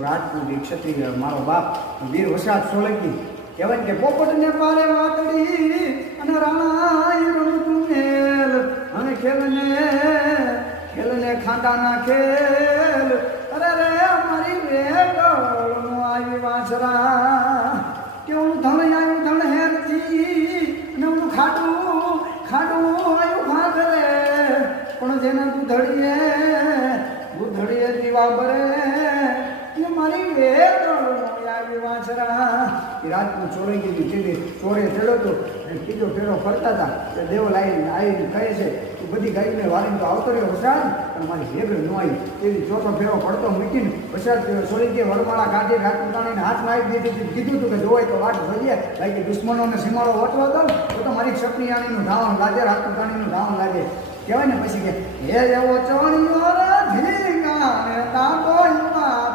રાજપૂત ક્ષત્રિય મારો બાપ વીર વસરાજ સોલંકી કહેવાય કે પોપટને પારે વાતડી અને રાણાય રણકુમેલ અને ખેલને ખાંડાના ખેલ અરે રે મારી વેગળનો આવી વાંસરા કેવું ધણ આવ્યું ધણ હેરથી નવું ખાડું આવ્યું ખાગરે પણ જેને દૂધડીએ દીવા બરે મારી વેગળનો આવી વાંસરા એ રાજપૂત સોલંકી કીધી ચોરે ચડ્યો હતો અને ત્રીજો ફેરો ફરતા હતા તે દેવ આવીને કહે છે કે બધી ગાડીને વારીને તો આવતો રહ્યો વસાદ પણ મારી વેગળ ન આવી એવી ચોથો ફેરો પડતો મૂકીને વસાદ સોલંકીએ વરમાળા કાઢી રાજપૂતાણીને હાથ લાવી દીધી કીધું હતું કે જોવાય તો વાટ જોઈએ બાકી દુશ્મનોને સીમાડો વટવો હતો તો મારી ક્ષત્રિયાણીનું ધાવણ લાગે રાજપૂતાણીનું ધાવણ લાગે કહેવાય ને પછી કે હે એવો ચોણીઓ ધીંગાને તાંબો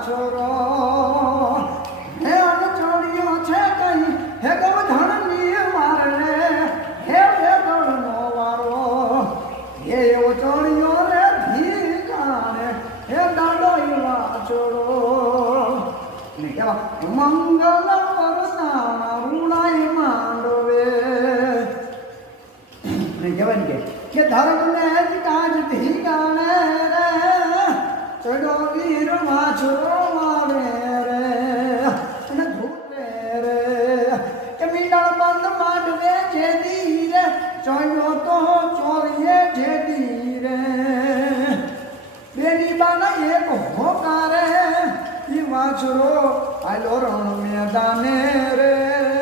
છોરો હે અનચોડીઓ છે કઈ હે ગવધણની મારને હે વેગળનો વારો હે એવો ચોણીઓ રે ધીંગાને હે દાડો છોરો ને કેવા મંગલ પરતા રૂણાઈ માંડવે ને કહેવાય કે ધર્મને જ કાજ ધીંગાને રે ચડો વીર વાછરો આવે રે અને ધૂપે રે કે મીંડળ બંધ માંડવે જે રે ચોયો તો ચોરીએ જે રે બેની બાના એક હોકારે ઈ વાછરો આલો રણ મેદાને રે